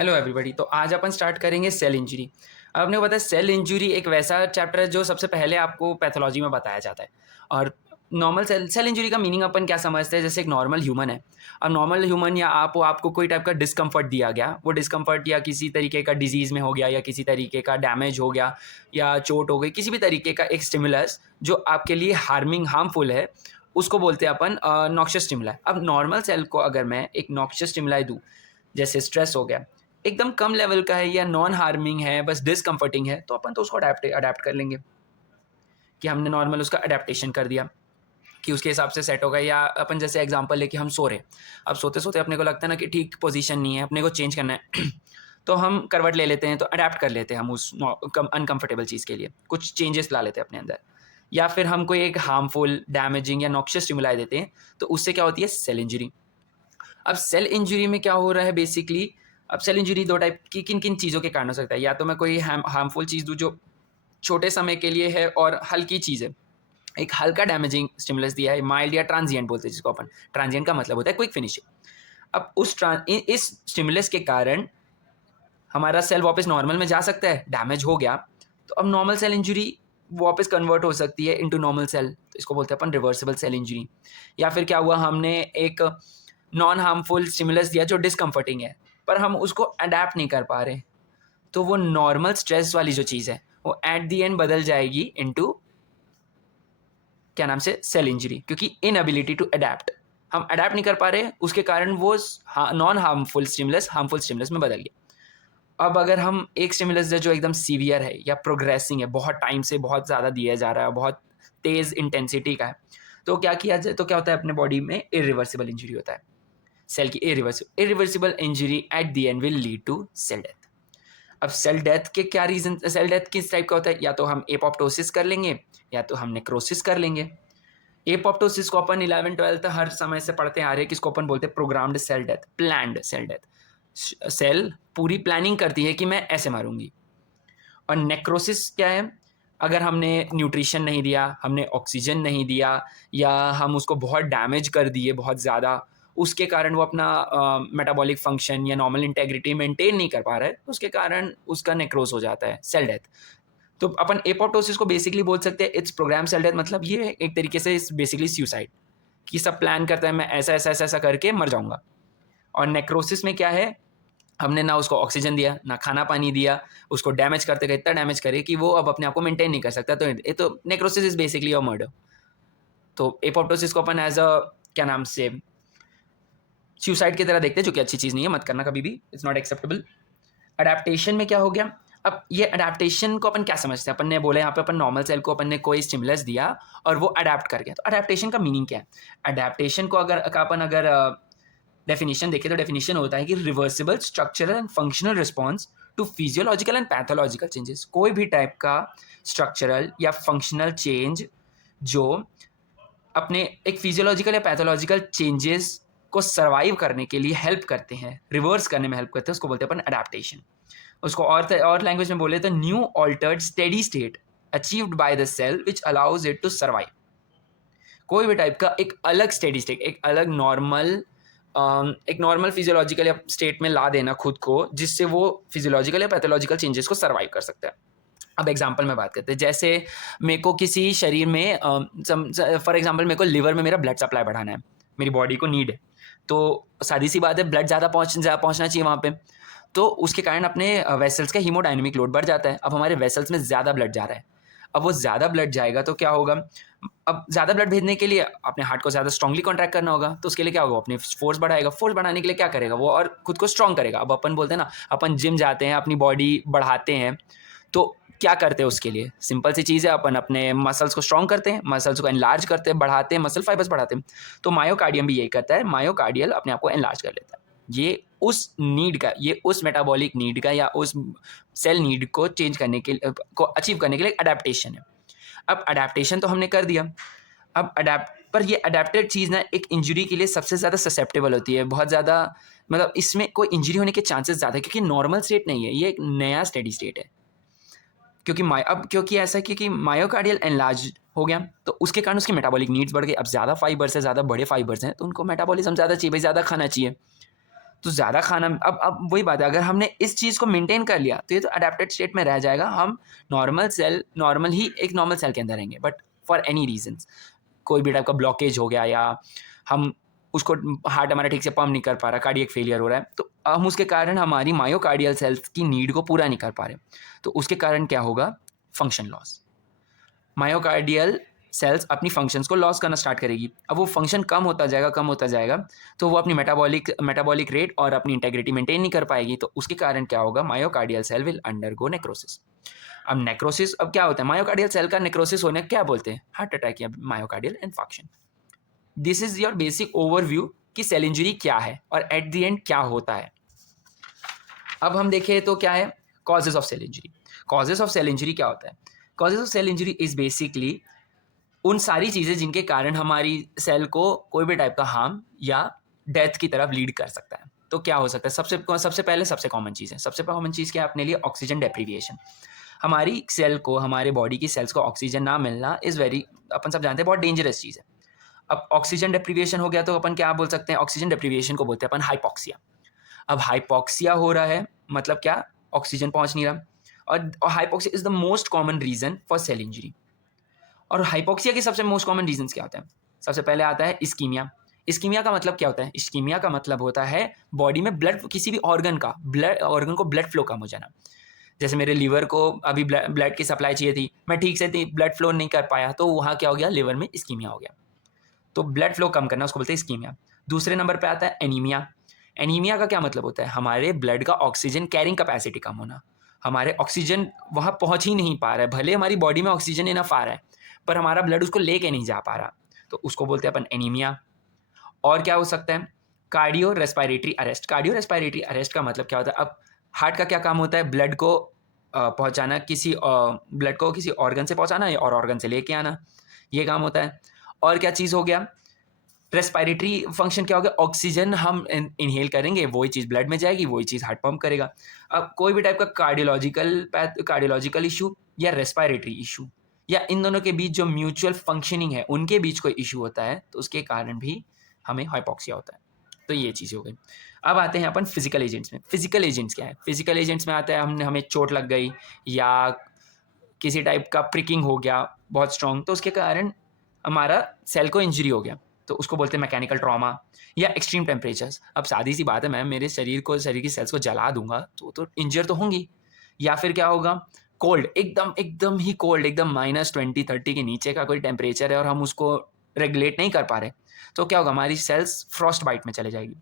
Hello everybody. तो आज अपन start करेंगे सेल इंजरी। अब आपने को पता है सेल इंजरी एक वैसा चैप्टर है जो सबसे पहले आपको पैथोलॉजी में बताया जाता है। और नॉर्मल सेल सेल इंजरी का मीनिंग अपन क्या समझते हैं, जैसे एक नॉर्मल ह्यूमन है। अब नॉर्मल ह्यूमन या आपको कोई टाइप का डिस्कम्फर्ट दिया गया, वो डिस्कम्फर्ट या किसी तरीके का डिजीज़ में हो गया या किसी तरीके का डैमेज हो गया या चोट हो गई, किसी भी तरीके का एक स्टिमुलस जो आपके लिए हार्मफुल है, उसको बोलते हैं अपन नॉक्शियस स्टिमुलाई। अब नॉर्मल सेल को अगर मैं एक नॉक्शियस स्टिमुलाई दूँ, जैसे स्ट्रेस हो गया, एकदम कम लेवल का है या नॉन हार्मिंग है, बस डिसकम्फर्टिंग है, तो अपन तो उसको अडेप्ट कर लेंगे कि हमने नॉर्मल उसका अडेप्टेशन कर दिया कि उसके हिसाब से सेट होगा। या अपन जैसे एग्जांपल लेके हम सो रहे, अब सोते सोते अपने को लगता है ना कि ठीक पोजीशन नहीं है, अपने को चेंज करना है तो हम करवट ले लेते हैं, तो अडेप्ट कर लेते हैं हम उस अनकंफर्टेबल चीज़ के लिए, कुछ चेंजेस ला लेते हैं अपने अंदर। या फिर हम कोई एक हार्मफुल, डैमेजिंग या नॉक्शियस स्टिमुलाई देते हैं, तो उससे क्या होती है, सेल इंजरी। अब सेल इंजरी में क्या हो रहा है बेसिकली, अब सेल इंजरी दो टाइप की किन किन चीज़ों के कारण हो सकता है। या तो मैं कोई हार्मफुल चीज़ दूँ जो छोटे समय के लिए है और हल्की चीज़ है, एक हल्का डैमेजिंग स्टिमुलस दिया है, माइल्ड या ट्रांजिएंट बोलते हैं जिसको अपन। ट्रांजिएंट का मतलब होता है क्विक फिनिशिंग। अब इस स्टिमुलस के कारण हमारा सेल वापस नॉर्मल में जा सकता है, डैमेज हो गया तो अब नॉर्मल सेल इंजरी वापस कन्वर्ट हो सकती है इनटू नॉर्मल सेल, तो इसको बोलते हैं अपन रिवर्सिबल सेल इंजरी। या फिर क्या हुआ, हमने एक नॉन हार्मफुल स्टिमुलस दिया जो डिसकम्फर्टिंग है, पर हम उसको अडेप्ट नहीं कर पा रहे, तो वो नॉर्मल स्ट्रेस वाली जो चीज़ है वो एट दी एंड बदल जाएगी इनटू क्या नाम से, सेल इंजरी, क्योंकि इनएबिलिटी टू अडेप्ट, हम अडेप्ट नहीं कर पा रहे, उसके कारण वो नॉन हार्मफुल स्टिमुलस में बदल गया। अब अगर हम एक स्टिमुलस है जो एकदम सीवियर है या प्रोग्रेसिंग है, बहुत टाइम से बहुत ज़्यादा दिया जा रहा है, बहुत तेज़ इंटेंसिटी का है, तो क्या किया जाए, तो क्या होता है अपने बॉडी में इरिवर्सिबल इंजरी होता है। सेल की irreversible injury at the end will lead to cell death. अब सेल डेथ के क्या रीज़न, सेल डेथ किस टाइप का होता है, या तो हम एपोप्टोसिस कर लेंगे या तो हम नेक्रोसिस कर लेंगे। एपोप्टोसिस को अपन 11-12 हर समय से पढ़ते आ रहे हैं, किसको अपन बोलते हैं, programmed cell death, planned cell death. Cell पूरी प्लानिंग करती है कि मैं ऐसे मारूंगी। और नेक्रोसिस क्या है, अगर हमने न्यूट्रिशन नहीं दिया, हमने ऑक्सीजन नहीं दिया, या हम उसको बहुत डैमेज कर दिए बहुत ज़्यादा, उसके कारण वो अपना मेटाबॉलिक फंक्शन या नॉर्मल इंटेग्रिटी मेंटेन नहीं कर पा रहा है, तो उसके कारण उसका नेक्रोस हो जाता है, सेल डेथ। तो अपन एपोप्टोसिस को बेसिकली बोल सकते हैं इट्स प्रोग्राम सेल डेथ, मतलब ये एक तरीके से बेसिकली सुसाइड, कि सब प्लान करता है मैं ऐसा ऐसा ऐसा ऐसा करके मर जाऊंगा। और नेक्रोसिस में क्या है, हमने ना उसको ऑक्सीजन दिया, ना खाना पानी दिया, उसको डैमेज करते गए, इतना डैमेज करे कि वो अब अपने आप को मेंटेन नहीं कर सकता, तो ये तो necrosis is basically a murder. तो एपोप्टोसिस को अपन एज अ क्या नाम से सुसाइड की तरह देखते हैं, जो कि अच्छी चीज़ नहीं है, मत करना कभी भी, इट्स नॉट एक्सेप्टेबल। अडेप्टेशन में क्या हो गया, अब ये अडेप्टेशन को अपन क्या समझते हैं, अपन ने बोले यहाँ पे अपन नॉर्मल सेल को अपन ने कोई स्टिमुलस दिया और वो अडेप्ट कर गया, तो अडेप्टेशन का मीनिंग क्या है। अडेप्टेशन को अगर डेफिनेशन देखें तो डेफिनेशन होता है कि reversible structural and functional response to physiological and pathological changes, कोई भी टाइप का स्ट्रक्चरल या फंक्शनल चेंज जो अपने एक फिजियोलॉजिकल या पैथोलॉजिकल चेंजेस को सर्वाइव करने के लिए हेल्प करते हैं, रिवर्स करने में हेल्प करते हैं, उसको बोलते हैं अपन अडेप्टेशन। उसको और लैंग्वेज में बोले तो new altered steady state achieved by the cell which allows it to survive. कोई भी टाइप का एक अलग स्टेडी स्टेट, एक नॉर्मल फिजियोलॉजिकल या स्टेट में ला देना खुद को, जिससे वो फिजियोलॉजिकल या पैथोलॉजिकल चेंजेस को सर्वाइव कर सकता है। अब एग्जाम्पल में बात करते हैं, जैसे मेरे को किसी शरीर में फॉर एग्जाम्पल मेरे को लिवर में मेरा ब्लड सप्लाई बढ़ाना है, मेरी बॉडी को नीड है, तो सादी सी बात है ब्लड ज़्यादा पहुँचना चाहिए वहाँ पे, तो उसके कारण अपने वेसल्स का हीमोडायनेमिक लोड बढ़ जाता है। अब हमारे वेसल्स में ज़्यादा ब्लड जा रहा है, अब वो ज़्यादा ब्लड जाएगा तो क्या होगा, अब ज़्यादा ब्लड भेजने के लिए अपने हार्ट को ज़्यादा स्ट्रांगली कॉन्ट्रैक्ट करना होगा, तो उसके लिए क्या होगा, अपनी फोर्स बढ़ाएगा, फोर्स बढ़ाने के लिए क्या करेगा वो, और खुद को स्ट्रांग करेगा। अब अपन बोलते हैं ना, अपन जिम जाते हैं, अपनी बॉडी बढ़ाते हैं, तो क्या करते हैं उसके लिए, सिंपल सी चीज़ है, अपन अपने मसल्स को स्ट्रांग करते हैं, मसल्स को एनलार्ज करते हैं, बढ़ाते हैं, मसल फाइबर्स बढ़ाते हैं। तो मायोकार्डियम भी यही करता है, मायोकार्डियल अपने आप को एनलार्ज कर लेता है। ये उस नीड का, ये उस मेटाबॉलिक नीड का या उस सेल नीड को चेंज करने के लिए, को अचीव करने के लिए अडेप्टेशन है। अब अडेप्टेशन तो हमने कर दिया, अब पर ये अडेप्टेड चीज़ ना एक इंजरी के लिए सबसे ज़्यादा ससेप्टेबल होती है, बहुत ज़्यादा, मतलब इसमें कोई इंजरी होने के चांसेस ज़्यादा है, क्योंकि नॉर्मल स्टेट नहीं है, ये एक नया स्टेडी स्टेट है। क्योंकि ऐसा है कि मायोकार्डियल एनलार्ज हो गया, तो उसके कारण उसकी मेटाबॉलिक नीड्स बढ़ गई, अब ज़्यादा फाइबर्स है, ज़्यादा बड़े फाइबर्स हैं, तो उनको मेटाबॉलिज्म ज़्यादा चाहिए भाई, ज़्यादा खाना चाहिए, तो ज़्यादा खाना अब वही बात है, अगर हमने इस चीज़ को मेंटेन कर लिया तो ये तो अडैप्टेड स्टेट में रह जाएगा, हम नॉर्मल ही एक नॉर्मल सेल के अंदर रहेंगे। बट फॉर एनी रीजंस कोई भी टाइप का ब्लॉकेज हो गया या हम उसको हार्ट हमारा ठीक से पंप नहीं कर पा रहा, कार्डियक फेलियर हो रहा है, तो हम उसके कारण हमारी मायोकार्डियल सेल्स की नीड को पूरा नहीं कर पा रहे, तो उसके कारण क्या होगा, फंक्शन लॉस। मायोकार्डियल सेल्स अपनी फंक्शंस को लॉस करना स्टार्ट करेगी। अब वो फंक्शन कम होता जाएगा तो वो अपनी मेटाबॉलिक रेट और अपनी इंटेग्रिटी मेंटेन नहीं कर पाएगी, तो उसके कारण क्या होगा, myocardial cell will undergo necrosis. अब नेक्रोसिस, अब क्या होता है, मायोकार्डियल सेल का नेक्रोसिस होने क्या बोलते हैं, हार्ट अटैक या myocardial infarction. This is your basic overview कि सेल इंजरी क्या है और एट द एंड क्या होता है। अब हम देखें तो क्या है causes of cell injury. Causes of cell injury क्या होता है, causes of cell injury is basically उन सारी चीज़ें जिनके कारण हमारी सेल को कोई भी टाइप का हार्म या डेथ की तरफ लीड कर सकता है। तो क्या हो सकता है, सबसे पहले सबसे कॉमन चीज़ है, सबसे कॉमन चीज़ क्या है अपने लिए, ऑक्सीजन डेप्रीविएशन। हमारी सेल को, हमारे बॉडी की सेल्स को ऑक्सीजन ना मिलना इज़ वेरी, अपन सब जानते हैं, बहुत डेंजरस चीज़ है। अब ऑक्सीजन डेप्रीविएशन हो गया तो अपन क्या बोल सकते हैं, ऑक्सीजन डेप्रीविएशन को बोलते हैं अपन हाइपॉक्सिया। अब हाइपॉक्सिया हो रहा है मतलब क्या, ऑक्सीजन पहुंच नहीं रहा, और hypoxia is the most common reason for cell injury. और हाइपॉक्सिया के सबसे मोस्ट कॉमन रीजंस क्या होते हैं, सबसे पहले आता है इस्कीमिया। इस्कीमिया का मतलब क्या होता है, इस्कीमिया का मतलब होता है बॉडी में ब्लड, किसी भी ऑर्गन को ब्लड फ्लो कम हो जाना। जैसे मेरे लीवर को अभी ब्लड की सप्लाई चाहिए थी, मैं ठीक से ब्लड फ्लो नहीं कर पाया, तो वहाँ क्या हो गया, लिवर में इस्कीमिया हो गया। तो ब्लड फ्लो कम करना उसको बोलते हैं इस्कीमिया। दूसरे नंबर पे आता है एनीमिया। एनीमिया का क्या मतलब होता है, हमारे ब्लड का ऑक्सीजन कैरिंग कैपेसिटी कम होना, हमारे ऑक्सीजन वहाँ पहुँच ही नहीं पा रहा है, भले हमारी बॉडी में ऑक्सीजन इनफ आ रहा है पर हमारा ब्लड उसको लेके नहीं जा पा रहा, तो उसको बोलते हैं अपन एनीमिया। और क्या हो सकता है, cardio respiratory arrest. Cardio respiratory arrest का मतलब क्या होता है, अब हार्ट का क्या काम होता है, ब्लड को पहुंचाना, ब्लड को किसी ऑर्गन से पहुंचाना और ऑर्गन से लेके आना, ये काम होता है। और क्या चीज़ हो गया, रेस्पिरेटरी फंक्शन क्या हो गया, ऑक्सीजन हम इनहेल करेंगे, वही चीज़ ब्लड में जाएगी, वही चीज़ हार्ट पंप करेगा। अब कोई भी टाइप का कार्डियोलॉजिकल इशू या रेस्पिरेटरी इशू या इन दोनों के बीच जो म्यूचुअल फंक्शनिंग है उनके बीच कोई इशू होता है, तो उसके कारण भी हमें हाइपॉक्सिया होता है। तो ये चीज़ हो गई। अब आते हैं अपन फिजिकल एजेंट्स में। फिजिकल एजेंट्स क्या है, फिजिकल एजेंट्स में आता है हमें चोट लग गई या किसी टाइप का प्रिकिंग हो गया बहुत स्ट्रॉन्ग, तो उसके कारण हमारा सेल को इंजरी हो गया, तो उसको बोलते हैं मैकेनिकल ट्रॉमा या एक्सट्रीम टेम्परेचर्स। अब सादी सी बात है, मैं मेरे शरीर की सेल्स को जला दूंगा तो इंजर तो होंगी। या फिर क्या होगा, कोल्ड, एकदम एकदम ही कोल्ड, एकदम -20-30 के नीचे का कोई टेम्परेचर है और हम उसको रेगुलेट नहीं कर पा रहे, तो क्या होगा, हमारी सेल्स फ्रॉस्ट बाइट में चले जाएगी।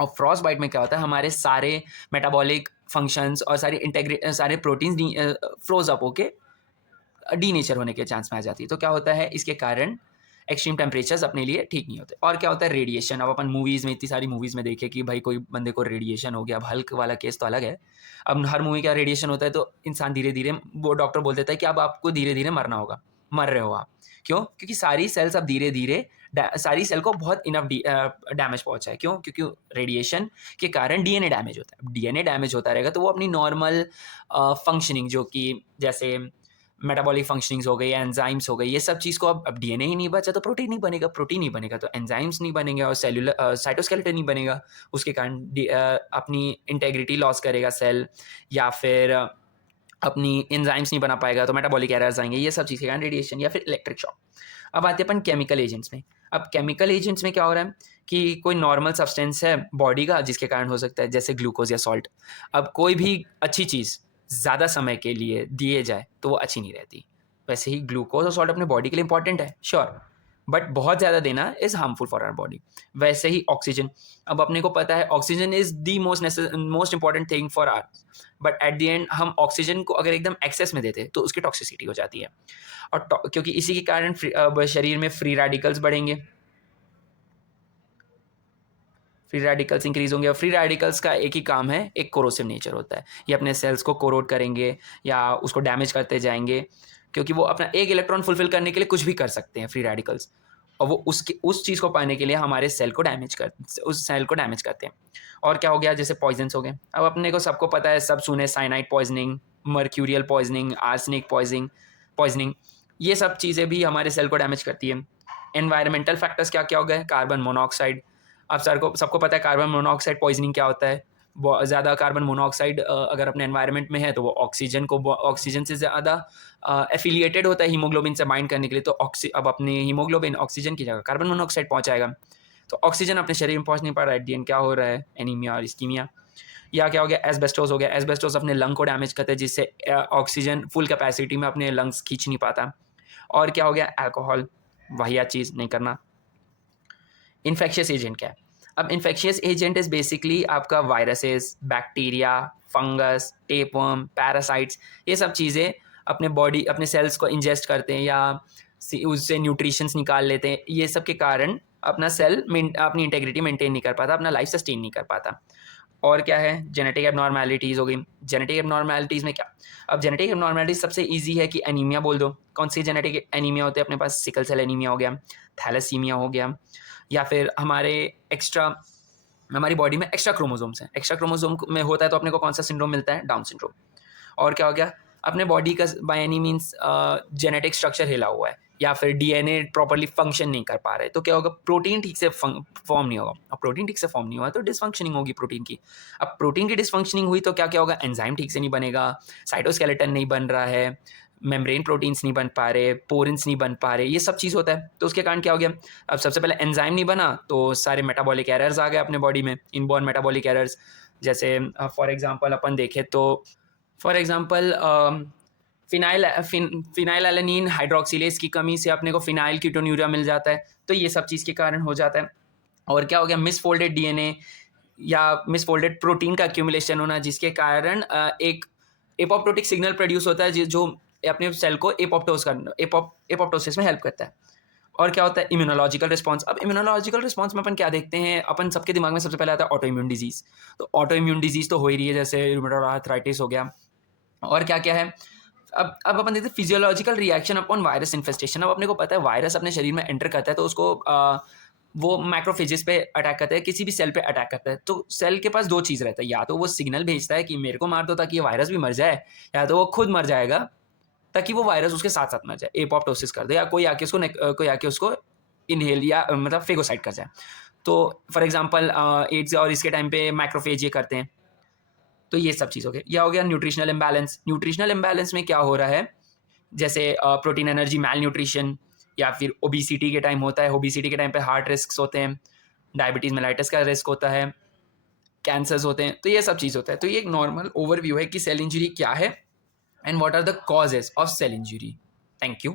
और फ्रॉस्ट बाइट में क्या होता है, हमारे सारे मेटाबॉलिक फंक्शंस और सारे प्रोटीन्स फ्रोज अप होके डीनेचर होने के चांस में आ जाती है। तो क्या होता है, इसके कारण एक्सट्रीम टेम्परेचर्स अपने लिए ठीक नहीं होते। और क्या होता है, रेडिएशन। अब अपन मूवीज़ में, इतनी सारी मूवीज़ में देखे कि भाई कोई बंदे को रेडिएशन हो गया। अब हल्क वाला केस तो अलग है, अब हर मूवी का रेडिएशन होता है तो इंसान धीरे धीरे, वो डॉक्टर बोल देता है कि अब आपको धीरे धीरे मरना होगा, मर रहे हो आप। क्यों, क्योंकि सारी सेल्स अब धीरे धीरे, सारी सेल को बहुत इनफ डैमेज पहुंचा है। क्यों, क्योंकि रेडिएशन के कारण डीएनए डैमेज होता है। डीएनए डैमेज होता रहेगा तो वो अपनी नॉर्मल फंक्शनिंग, जो कि जैसे मेटाबॉलिक फंक्शनिंग्स हो गई, एंजाइम्स हो गई, ये सब चीज़ को अब डीएनए ही नहीं बचा तो प्रोटीन नहीं बनेगा, प्रोटीन नहीं बनेगा तो एंजाइम्स नहीं बनेंगे और सेलुलर साइटोस्केलेटन नहीं बनेगा। उसके कारण अपनी इंटेग्रिटी लॉस करेगा सेल, या फिर अपनी एंजाइम्स नहीं बना पाएगा तो मेटाबॉलिक एरर्स आएंगे। ये सब चीज़ के कारण रेडिएशन या फिर इलेक्ट्रिक शॉक। अब आते हैं अपन केमिकल एजेंट्स में। अब केमिकल एजेंट्स में क्या हो रहा है कि कोई नॉर्मल सब्सटेंस है बॉडी का जिसके कारण हो सकता है, जैसे ग्लूकोज या सॉल्ट। अब कोई भी अच्छी चीज़ ज़्यादा समय के लिए दिए जाए तो वो अच्छी नहीं रहती। वैसे ही ग्लूकोज और सॉल्ट अपने बॉडी के लिए इंपॉर्टेंट है, श्योर, बट बहुत ज़्यादा देना is harmful for our body. वैसे ही ऑक्सीजन, अब अपने को पता है oxygen is the most important thing for our, but at the end हम ऑक्सीजन को अगर एकदम एक्सेस में देते तो उसकी टॉक्सिसिटी हो जाती है। और क्योंकि इसी के कारण शरीर में फ्री रेडिकल्स बढ़ेंगे, फ्री रेडिकल्स इंक्रीज होंगे। और फ्री रेडिकल्स का एक ही काम है, एक कोरोसिव नेचर होता है, ये अपने सेल्स को कोरोड करेंगे या उसको डैमेज करते जाएंगे, क्योंकि वो अपना एक इलेक्ट्रॉन फुलफिल करने के लिए कुछ भी कर सकते हैं फ्री रेडिकल्स, और वो उस चीज़ को पाने के लिए हमारे उस सेल को डैमेज करते हैं। और क्या हो गया, जैसे पॉइजन्स हो गए। अब अपने को सबको पता है, सब सुने, cyanide poisoning, mercurial poisoning, arsenic poisoning, ये सब चीज़ें भी हमारे सेल को डैमेज करती है। एनवायरमेंटल फैक्टर्स क्या क्या हो गए, कार्बन मोनोऑक्साइड, आप सबको पता है कार्बन मोनोऑक्साइड पॉइजनिंग क्या होता है। ज़्यादा कार्बन मोनोऑक्साइड अगर अपने एनवायरनमेंट में है तो वो ऑक्सीजन से ज़्यादा एफिलिएटेड होता है हीमोग्लोबिन से बाइंड करने के लिए। तो अब अपने हीमोग्लोबिन ऑक्सीजन की जगह कार्बन मोनोऑक्साइड पहुँचाएगा। तो ऑक्सीजन अपने शरीर में पहुँच नहीं पा रहा है, एट द एंड क्या हो रहा है, एनीमिया और इस्कीमिया। या क्या हो गया, एस्बेस्टोस हो गया। एस्बेस्टोस अपने लंग को डैमेज करता है, जिससे ऑक्सीजन फुल कैपेसिटी में अपने लंग्स खींच नहीं पाता। और क्या हो गया, अल्कोहल, वाहियात चीज़ नहीं करना। इन्फेक्शियस एजेंट क्या है? अब इन्फेक्शियस एजेंट इज़ बेसिकली आपका viruses, bacteria, fungus, tapeworm, parasites, ये सब चीज़ें अपने सेल्स को इंजेस्ट करते हैं या उससे न्यूट्रिशंस निकाल लेते हैं। ये सब के कारण अपना सेल अपनी इंटेग्रिटी मेंटेन नहीं कर पाता, अपना लाइफ सस्टेन नहीं कर पाता। और क्या है, जेनेटिक एबनॉर्मेलिटीज़ हो गई। जेनेटिक एबनॉर्मेलिटीज़ में क्या, अब जेनेटिक एबनॉर्मेलिटीज़ सबसे ईजी है कि एनीमिया बोल दो। कौन सी जेनेटिक एनीमिया होते हैं अपने पास, सिकल सेल एनीमिया हो गया, थैलेसीमिया हो गया, या फिर हमारी बॉडी में एक्स्ट्रा क्रोमोसोम्स हैं। एक्स्ट्रा क्रोमोसोम में होता है तो अपने को कौन सा सिंड्रोम मिलता है, डाउन सिंड्रोम। और क्या हो गया, अपने बॉडी का by any means genetic structure हिला हुआ है या फिर डीएनए प्रॉपर्ली फंक्शन नहीं कर पा रहे, तो क्या होगा, प्रोटीन ठीक से फॉर्म नहीं होगा। अब प्रोटीन ठीक से फॉर्म नहीं हुआ तो डिसफंक्शनिंग होगी प्रोटीन की। अब प्रोटीन की डिसफंक्शनिंग हुई तो क्या क्या होगा, एंजाइम ठीक से नहीं बनेगा, साइटोस्केलेटन नहीं बन रहा है, मेम्ब्रेन प्रोटीन्स नहीं बन पा रहे, पोरिन्स नहीं बन पा रहे, ये सब चीज़ होता है। तो उसके कारण क्या हो गया, अब सबसे पहले एंजाइम नहीं बना तो सारे मेटाबॉलिक एरर्स आ गए अपने बॉडी में, इनबॉर्न मेटाबॉलिक एरर्स। जैसे फॉर एग्जांपल अपन देखें तो फॉर एग्जांपल फिनाइलएलेनिन हाइड्रोक्सिलेज की कमी से अपने को फिनाइल कीटोन्यूरिया मिल जाता है। तो ये सब चीज़ के कारण हो जाता है। और क्या हो गया, मिसफोल्डेड डीएनए या मिसफोल्डेड प्रोटीन का एक्यूमुलेशन होना, जिसके कारण एक एपोप्टोटिक सिग्नल प्रोड्यूस होता है जो अपने सेल को एपोप्टोसिस में हेल्प करता है। और क्या होता है, इम्यूनोलॉजिकल रिस्पॉन्स। अब इम्यूनोलॉजिकल रिस्पॉन्स में अपन क्या देखते हैं, अपन सबके दिमाग में सबसे पहले आता है ऑटो इम्यून डिजीज़। तो ऑटो इम्यून डिजीज़ तो हो ही रही है, जैसे रूमेटॉइड आर्थराइटिस हो गया। और क्या क्या है, अब अपन देखते हैं physiological reaction upon virus infestation. अब अपने को पता है वायरस अपने शरीर में एंटर करता है तो उसको वो मैक्रोफेजेस पे अटैक करता है, किसी भी सेल पे अटैक करता है। तो सेल के पास दो चीज़ रहता है, या तो वो सिग्नल भेजता है कि मेरे को मार दो ताकि ये वायरस भी मर जाए, या तो वो खुद मर जाएगा ताकि वो वायरस उसके साथ साथ मर जाए, एपोप्टोसिस कर दे, या कोई आके उसको इनहेल या मतलब फेगोसाइट कर जाए। तो फॉर एग्जांपल एड्स और इसके टाइम पे मैक्रोफेज ये करते हैं। तो ये सब चीज़ हो गई। यह हो गया न्यूट्रिशनल इम्बैलेंस। न्यूट्रिशनल इम्बैलेंस में क्या हो रहा है, जैसे प्रोटीन एनर्जी मैल न्यूट्रिशन, या फिर ओबीसिटी के टाइम होता है। ओबीसिटी के टाइम पे हार्ट रिस्क होते हैं, डायबिटीज़ मेलाइटिस का रिस्क होता है, कैंसर्स होते हैं। तो ये सब चीज़ होता है। तो ये एक नॉर्मल ओवरव्यू है कि सेल इंजरी क्या है and what are the causes of cell injury. Thank you.